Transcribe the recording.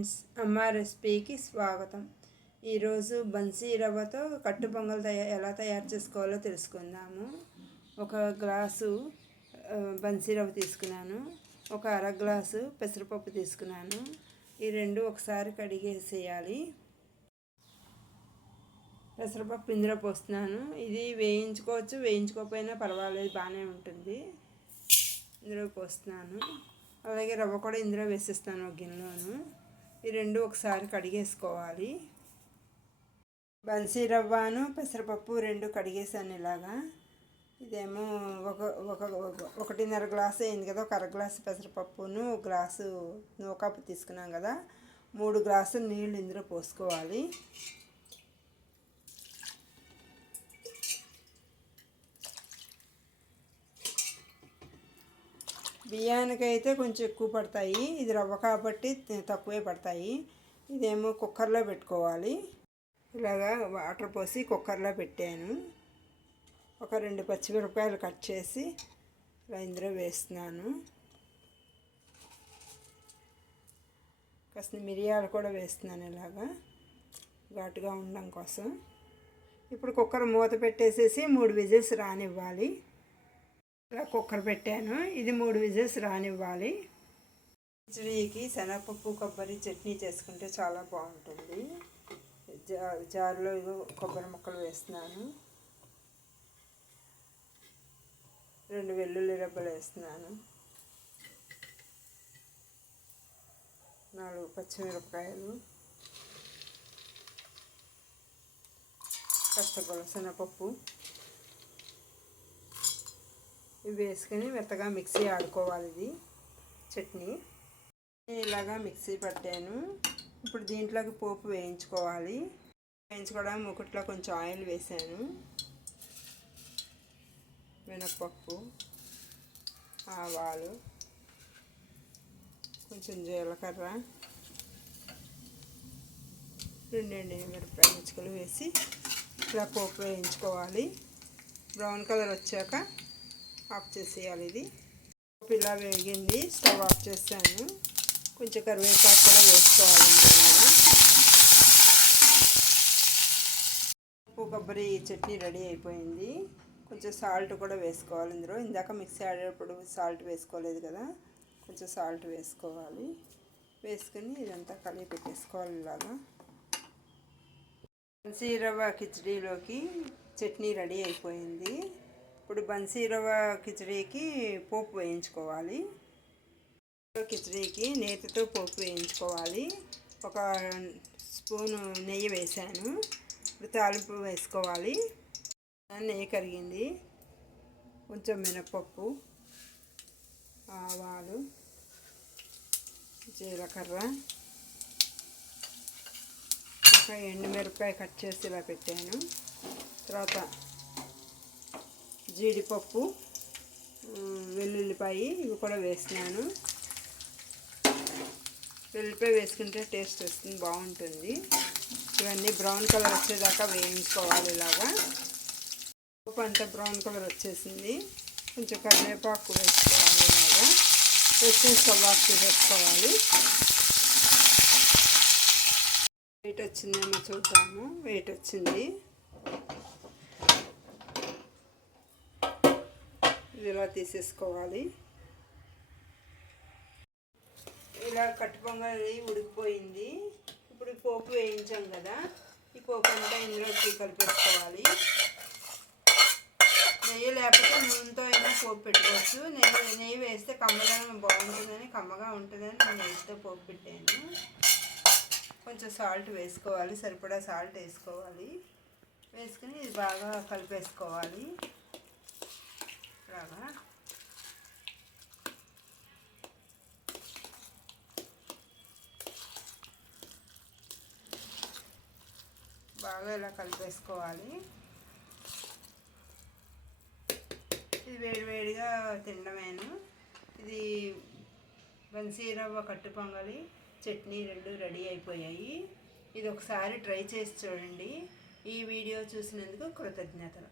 Friends, అమ్మ రెసిపీకి స్వాగతం. ఈరోజు బన్సీ రవ్వతో కట్టు పొంగల్ ఎలా తయారు చేసుకోవాలో తెలుసుకుందాము. ఒక గ్లాసు బన్సీ రవ్వ తీసుకున్నాను, ఒక అర గ్లాసు పెసరపప్పు తీసుకున్నాను. ఈ రెండు ఒకసారి కడిగేసేయాలి. పెసరపప్పు ఇందులో పోస్తున్నాను. ఇది వేయించుకోవచ్చు, వేయించుకోకపోయినా పర్వాలేదు, బాగానే ఉంటుంది. ఇందులో పోస్తున్నాను. అలాగే రవ్వ కూడా ఇందులో వేసేస్తాను ఒక గిన్నెలోను. ఈ రెండు ఒకసారి కడిగేసుకోవాలి. బన్సీ రవ్వను పెసరపప్పు రెండు కడిగేసాను ఇలాగా. ఇదేమో ఒకటిన్నర గ్లాసు అయింది కదా. ఒక అర గ్లాసు పెసరపప్పును ఒక గ్లాసు నూకప్పు తీసుకున్నాం కదా. 3 గ్లాసులు నీళ్ళు ఇందులో పోసుకోవాలి. బియ్యానికైతే కొంచెం ఎక్కువ పడతాయి, ఇది రవ్వ కాబట్టి తక్కువే పడతాయి. ఇదేమో కుక్కర్లో పెట్టుకోవాలి. ఇలాగా వాటర్ పోసి కుక్కర్లో పెట్టాను. ఒక 2 పచ్చిమిరపకాయలు కట్ చేసి ఇలా ఇందులో వేస్తున్నాను. కాస్త మిరియాలు కూడా వేస్తున్నాను ఇలాగా ఘాటుగా ఉండడం కోసం. ఇప్పుడు కుక్కర్ మూత పెట్టేసేసి 3 విజిల్స్ రానివ్వాలి. ఇలా కుక్కర్ పెట్టాను. ఇది 3 విజిల్స్ రానివ్వాలి. కిచడీకి శనగపప్పు కొబ్బరి చట్నీ చేసుకుంటే చాలా బాగుంటుంది. జారులో కొబ్బరి ముక్కలు వేస్తున్నాను. 2 వెల్లుల్లి రెబ్బలు వేస్తున్నాను. 4 పచ్చిమిరపకాయలు, కాస్త శనగపప్పు ఇవి వేసుకొని మెత్తగా మిక్సీ ఆడుకోవాలి. ఇది చట్నీ ఇలాగా మిక్సీ పట్టాను. ఇప్పుడు దీంట్లోకి పోపు వేయించుకోవాలి. వేయించుకోవడానికి ముకుట్లో కొంచెం ఆయిల్ వేసాను. మినప్పప్పు, ఆవాలు, కొంచెం జీలకర్ర, 2 ఎండుమిరపకాయ ముక్కలు వేసి ఇలా పోపు వేయించుకోవాలి. బ్రౌన్ కలర్ వచ్చాక ఆఫ్ చేసేయాలి. ఇది ఇలా వేగింది, స్టవ్ ఆఫ్ చేస్తాను. కొంచెం కరివేపాకు కూడా వేసుకోవాలి. ఉప్పు కొబ్బరి చట్నీ రెడీ అయిపోయింది. కొంచెం సాల్ట్ కూడా వేసుకోవాలి ఇందులో. ఇందాక మిక్సీ ఆడేటప్పుడు సాల్ట్ వేసుకోలేదు కదా, కొంచెం సాల్ట్ వేసుకోవాలి. వేసుకొని ఇదంతా కలిపి పెట్టేసుకోవాలి. ఇలాగా బన్సీ రవ్వ కిచడీలోకి చట్నీ రెడీ అయిపోయింది. ఇప్పుడు బన్సీ రవ్వ కిచడీకి పోపు వేయించుకోవాలి. కిచడీకి నేతితో పోపు వేయించుకోవాలి. ఒక స్పూను నెయ్యి వేసాను. ఇప్పుడు తాలింపు వేసుకోవాలి. నెయ్యి కరిగింది. కొంచెం మినపప్పు, ఆవాలు, జీలకర్ర, ఒక ఎండుమిరపకాయ కట్ చేసి ఇలా పెట్టాను. తర్వాత జీడిపప్పు, వెల్లుల్లిపాయ ఇవి కూడా వేస్తున్నాను. వెల్లుల్లిపాయ వేసుకుంటే టేస్ట్ వస్తుంది, బాగుంటుంది. ఇవన్నీ బ్రౌన్ కలర్ వచ్చేదాకా వేయించుకోవాలి. ఇలాగా పప్పు అంతా బ్రౌన్ కలర్ వచ్చేసింది. కొంచెం కరివేపాకు వేసుకోవాలి. ఇలాగా వేసుకొని స్టవ్ ఆఫ్ చేసేసుకోవాలి. వెయిట్ వచ్చిందేమో చూద్దాము. వెయిట్ వచ్చింది. ఇలా తీసేసుకోవాలి. ఇలా కట్టు పొంగలి ఉడికిపోయింది. ఇప్పుడు పోపు వేయించాం కదా, ఈ పోపు అంతా ఇందులోకి కలిపేసుకోవాలి. నెయ్యి లేకపోతే నూనెతో అయినా పోపు పెట్టుకోవచ్చు. నెయ్యి వేస్తే కమ్మగా బాగుంటుందని, కమ్మగా ఉంటుందని నేను నెయ్యితో పోపు పెట్టాను. కొంచెం సాల్ట్ వేసుకోవాలి, సరిపడా సాల్ట్ వేసుకోవాలి. వేసుకుని ఇది బాగా కలిపేసుకోవాలి. ఇలాగా బాగా ఇలా కలిపేసుకోవాలి. ఇది వేడివేడిగా తినడమేను. ఇది బన్సీ రవ్వ కట్టు పొంగలి చట్నీ రెండు రెడీ అయిపోయాయి. ఇది ఒకసారి ట్రై చేసి చూడండి. ఈ వీడియో చూసినందుకు కృతజ్ఞతలు.